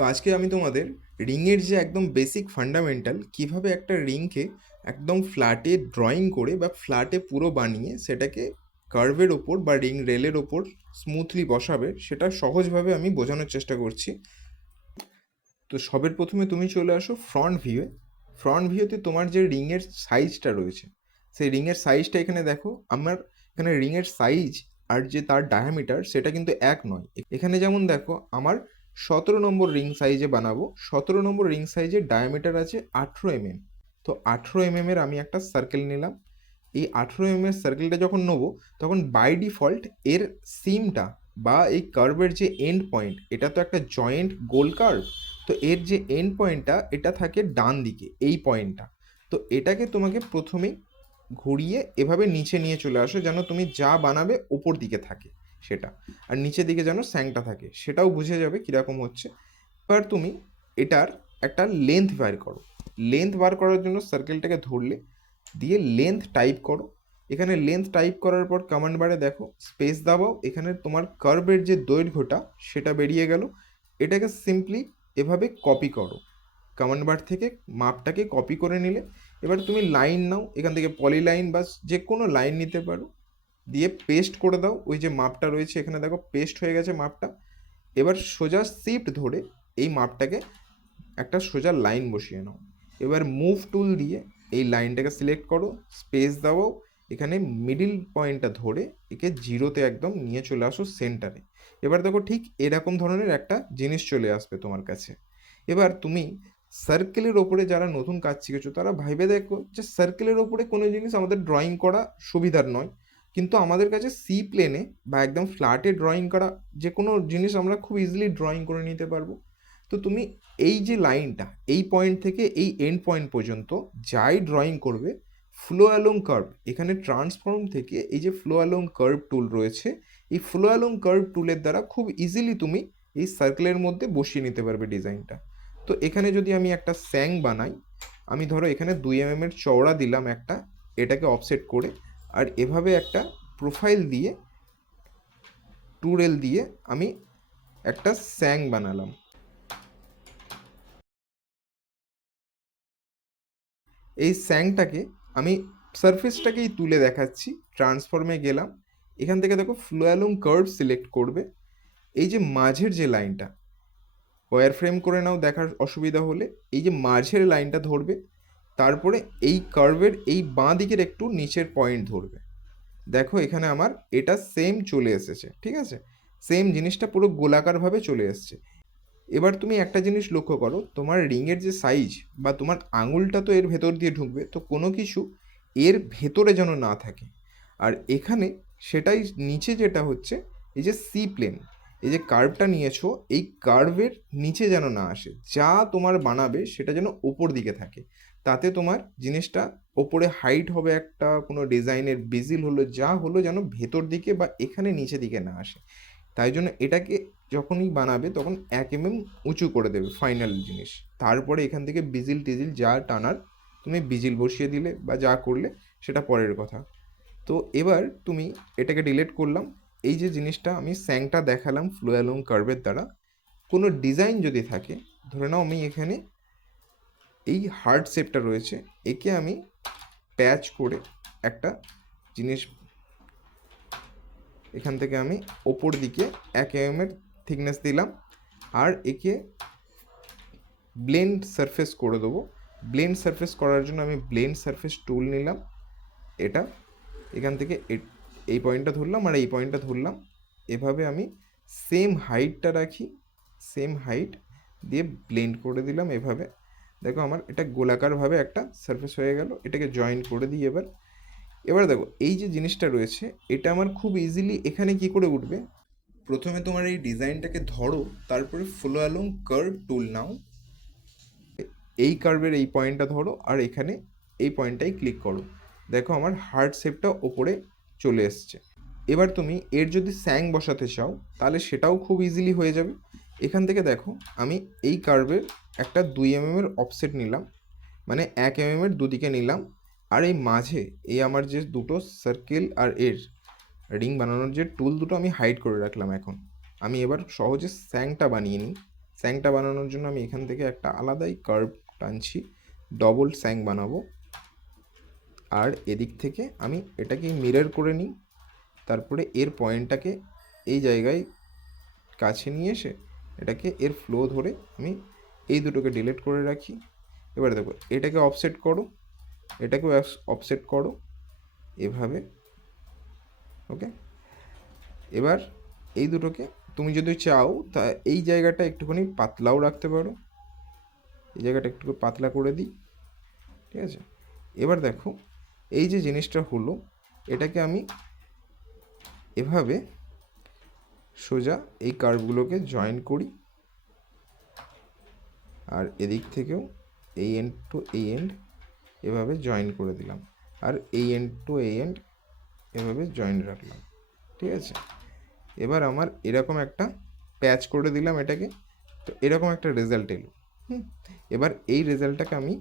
তো আজকে আমি তোমাদের রিংয়ের যে একদম বেসিক ফান্ডামেন্টাল কিভাবে একটা রিংকে একদম ফ্ল্যাটে ড্রয়িং করে বা ফ্ল্যাটে পুরো বানিয়ে সেটাকে কার্ভের ওপর বা রিং রেলের ওপর স্মুথলি বসাবে সেটা সহজভাবে আমি বোঝানোর চেষ্টা করছি। তো সবের প্রথমে তুমি চলে আসো ফ্রন্ট ভিউয়ে। ফ্রন্ট ভিউতে তোমার যে রিংয়ের সাইজটা রয়েছে সেই রিংয়ের সাইজটা এখানে দেখো। আমার এখানে রিংয়ের সাইজ আর যে তার ডায়ামিটার সেটা কিন্তু এক নয়। এখানে যেমন দেখো আমার 17 নম্বর রিং সাইজে বানাবো, 17 নম্বর রিং সাইজের ডায়ামিটার আছে 18 mm। তো 18 mm আমি একটা সার্কেল নিলাম। এই 18 mm সার্কেলটা যখন নেবো তখন বাই ডিফল্ট এর সিমটা বা এই কার্ভের যে এন্ড পয়েন্ট, এটা তো একটা জয়েন্ট গোল কার্ভ, তো এর যে এন্ড পয়েন্টটা এটা থাকে ডান দিকে, এই পয়েন্টটা। তো এটাকে তোমাকে প্রথমেই ঘুরিয়ে এভাবে নিচে নিয়ে চলে আসো যেন তুমি যা বানাবে ওপর দিকে থাকে সেটা, আর নিচের দিকে যেন স্যাংটা থাকে, সেটাও বুঝে যাবে কীরকম হচ্ছে। এবার তুমি এটার একটা লেন্থ বার করো। লেন্থ বার করার জন্য সার্কেলটাকে ধরলে দিয়ে লেন্থ টাইপ করো। এখানে লেন্থ টাইপ করার পর কমান্ড বারে দেখো স্পেস দাবাও, এখানে তোমার কার্ভের যে দৈর্ঘ্যটা সেটা বেরিয়ে গেল। এটাকে সিম্পলি এভাবে কপি করো, কমান্ড বার থেকে মাপটাকে কপি করে নিলে এবার তুমি লাইন নাও, এখান থেকে পলি লাইন বা যে কোনো লাইন নিতে পারো, দিয়ে পেস্ট করে দাও। ওই যে মাপটা রয়েছে এখানে দেখো পেস্ট হয়ে গেছে মাপটা। এবার সোজা শিফট ধরে এই মাপটাকে একটা সোজা লাইন বসিয়ে নাও। এবার মুভ টুল দিয়ে এই লাইনটাকে সিলেক্ট করো, স্পেস দাও, এখানে মিডিল পয়েন্টটা ধরে একে জিরোতে একদম নিয়ে চলে আসো সেন্টারে। এবার দেখো ঠিক এরকম ধরনের একটা জিনিস চলে আসবে তোমার কাছে। এবার তুমি সার্কেলের ওপরে যারা নতুন কাজ শিখেছো তারা ভাইবে দেখো যে সার্কেলের ওপরে কোনো জিনিস আমাদের ড্রয়িং করা সুবিধার নয়, কিন্তু আমাদের কাছে সি প্লেনে বা একদম ফ্ল্যাটে ড্রয়িং করা যে কোনো জিনিস আমরা খুব ইজিলি ড্রয়িং করে নিতে পারবো। তো তুমি এই যে লাইনটা এই পয়েন্ট থেকে এই এন্ড পয়েন্ট পর্যন্ত যাই ড্রয়িং করবে, ফ্লো অ্যালং কার্ভ, এখানে ট্রান্সফর্ম থেকে এই যে ফ্লো অ্যালং কার্ভ টুল রয়েছে, এই ফ্লো অ্যালং কার্ভ টুলের দ্বারা খুব ইজিলি তুমি এই সার্কেলের মধ্যে বসিয়ে নিতে পারবে ডিজাইনটা। তো এখানে যদি আমি একটা স্যাং বানাই, আমি ধরো এখানে 2 mm এর চওড়া দিলাম একটা, এটাকে অফসেট করে, আর এভাবে একটা প্রোফাইল দিয়ে টুরেল দিয়ে আমি একটা স্যাং বানালাম। এই স্যাংটাকে আমি সারফেসটাকেই তুলে দেখাচ্ছি। ট্রান্সফর্মে গেলাম, এখান থেকে দেখো ফ্লো অ্যালং কার্ভ সিলেক্ট করবে। এই যে মাঝের যে লাইনটা ওয়্যার ফ্রেম করে নাও দেখার অসুবিধা হলে, এই যে মাঝের লাইনটা ধরবে, তারপরে এই কার্ভের এই বাঁ দিকের একটু নিচের পয়েন্ট ধরবে। দেখো এখানে আমার এটা সেম চলে এসেছে, ঠিক আছে, সেম জিনিসটা পুরো গোলাকারভাবে চলে এসছে। এবার তুমি একটা জিনিস লক্ষ্য করো, তোমার রিংয়ের যে সাইজ বা তোমার আঙুলটা তো এর ভেতর দিয়ে ঢুকবে, তো কোনো কিছু এর ভেতরে যেন না থাকে। আর এখানে সেটাই নিচে যেটা হচ্ছে, এই যে সি প্লেন, এই যে কার্ভটা নিয়েছো এই কার্ভের নিচে যেন না আসে, যা তোমার বানাবে সেটা যেন ওপর দিকে থাকে। তাতে তোমার জিনিসটা ওপরে হাইট হবে একটা কোনো ডিজাইনের বেজিল হলো যা হলো যেন ভেতর দিকে বা এখানে নিচে দিকে না আসে। তাই জন্য এটাকে যখনই বানাবে তখন 1 mm উঁচু করে দেবে ফাইনাল জিনিস। তারপরে এখান থেকে বিজিল টিজিল যা টানার তুমি বিজিল বসিয়ে দিলে বা যা করলে সেটা পরের কথা। তো এবার তুমি এটাকে ডিলিট করলাম। এই যে জিনিসটা আমি স্যাংটা দেখালাম ফ্লো অ্যালং কার্ভের দ্বারা, কোনো ডিজাইন যদি থাকে, ধরে নাও আমি এখানে এই হার্ট শেপটা রয়েছে, একে আমি প্যাচ করে একটা জিনিস এখান থেকে আমি ওপর দিকে 1 mm এর থিকনেস দিলাম, আর একে ব্লেন্ড সারফেস করে দেবো। ব্লেন্ড সারফেস করার জন্য আমি ব্লেন্ড সারফেস টুল নিলাম, এটা এখান থেকে এই পয়েন্টটা ধরলাম আর এই পয়েন্টটা ধরলাম, এভাবে আমি সেম হাইটটা রাখি, সেম হাইট দিয়ে ব্লেন্ড করে দিলাম এভাবে। দেখো আমার এটা গোলাকারভাবে একটা সারফেস হয়ে গেল। এটাকে জয়েন করে দিই এবার। এবার দেখো এই যে জিনিসটা রয়েছে এটা আমার খুব ইজিলি এখানে কি করে উঠবে। প্রথমে তোমার এই ডিজাইনটাকে ধরো, তারপরে ফ্লো অ্যালং কার্ভ টুল নাও, এই কার্ভের এই পয়েন্টটা ধরো আর এখানে এই পয়েন্টটাই ক্লিক করো। দেখো আমার হার্ট শেপটা ওপরে চলে এসছে। এবার তুমি এর যদি স্যাং বসাতে চাও তাহলে সেটাও খুব ইজিলি হয়ে যাবে। এখান থেকে দেখো আমি এই কার্ভের একটা 2 mm এর অফসেট নিলাম, মানে 1 mm এর দুদিকে নিলাম, আর এই মাঝে এই আমার যে দুটো সার্কেল আর এর রিং বানানোর যে টুল দুটো আমি হাইড করে রাখলাম। এখন আমি এবার সহজে স্যাংটা বানিয়ে নিই। স্যাংটা বানানোর জন্য আমি এখান থেকে একটা আলাদাই কার্ভ টানছি, ডবল স্যাং বানাবো। আর এদিক থেকে আমি এটাকে মিরর করে নিই, তারপরে এর পয়েন্টটাকে এই জায়গায় কাছে নিয়ে এসে এটাকে এর ফ্লো ধরে আমি এই দুটোকে ডিলিট করে রাখি। এবার দেখো এটাকে অফসেট করো, এটাকেও অফসেট করো এভাবে, ওকে। এবার এই দুটোকে তুমি যদি চাও তা এই জায়গাটা একটুখানি পাতলাও রাখতে পারো, এই জায়গাটা একটু পাতলা করে দিই, ঠিক আছে। এবার দেখো এই যে জিনিসটা হলো, এটাকে আমি এভাবে সোজা এই কার্ভগুলোকে জয়েন করি, আর এদিক থেকেও এই এন্ড টু এই এন্ড এভাবে জয়েন করে দিলাম, আর এই এন্ড টু এই এন্ড এভাবে জয়েন রাখলাম, ঠিক আছে। এবার আমার এরকম একটা প্যাচ করে দিলাম এটাকে, তো এরকম একটা রেজাল্ট এলো। এবার এই রেজাল্টটাকে আমি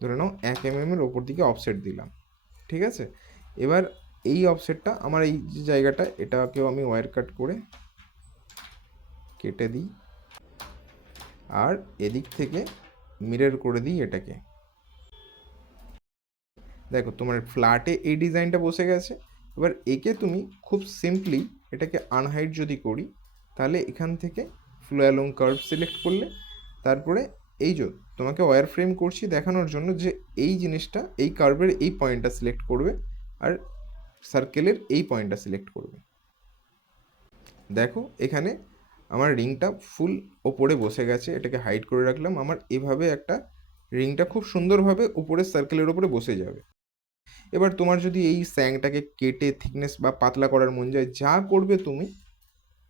ধরে নাও 1 mm এর ওপর দিকে অফসেট দিলাম, ঠিক আছে। এবার এই অফসেটটা আমার এই যে জায়গাটা, এটাকেও আমি ওয়্যার কাট করে কেটে দিই, আর এদিক থেকে মিরর করে দিই এটাকে। দেখো তোমার ফ্ল্যাটে এই ডিজাইনটা বসে গেছে। এবার একে তুমি খুব সিম্পলি এটাকে আনহাইড যদি করি, তাহলে এখান থেকে ফ্লো অ্যালং কার্ভ সিলেক্ট করলে, তারপরে এই যে তোমাকে ওয়্যার ফ্রেম করছি দেখানোর জন্য যে এই জিনিসটা এই কার্ভের এই পয়েন্টটা সিলেক্ট করবে, আর সার্কেলের এই পয়েন্টটা সিলেক্ট করবে। দেখো এখানে আমার রিংটা ফুল ওপরে বসে গেছে, এটাকে হাইড করে রাখলাম। আমার এভাবে একটা রিংটা খুব সুন্দরভাবে উপরের সার্কেলের ওপরে বসে যাবে। এবার তোমার যদি এই স্যাংটাকে কেটে থিকনেস বা পাতলা করার মন যায়, যা করবে তুমি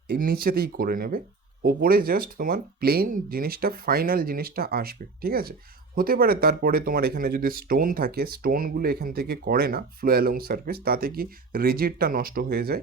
এই নিচেতেই করে নেবে, ওপরে জাস্ট তোমার প্লেন জিনিসটা, ফাইনাল জিনিসটা আসবে, ঠিক আছে। হতে পারে তারপরে তোমার এখানে যদি স্টোন থাকে, স্টোনগুলো এখান থেকে করে না ফ্লো অ্যালং সারফেস, তাতে কি রিজিডটা নষ্ট হয়ে যায়,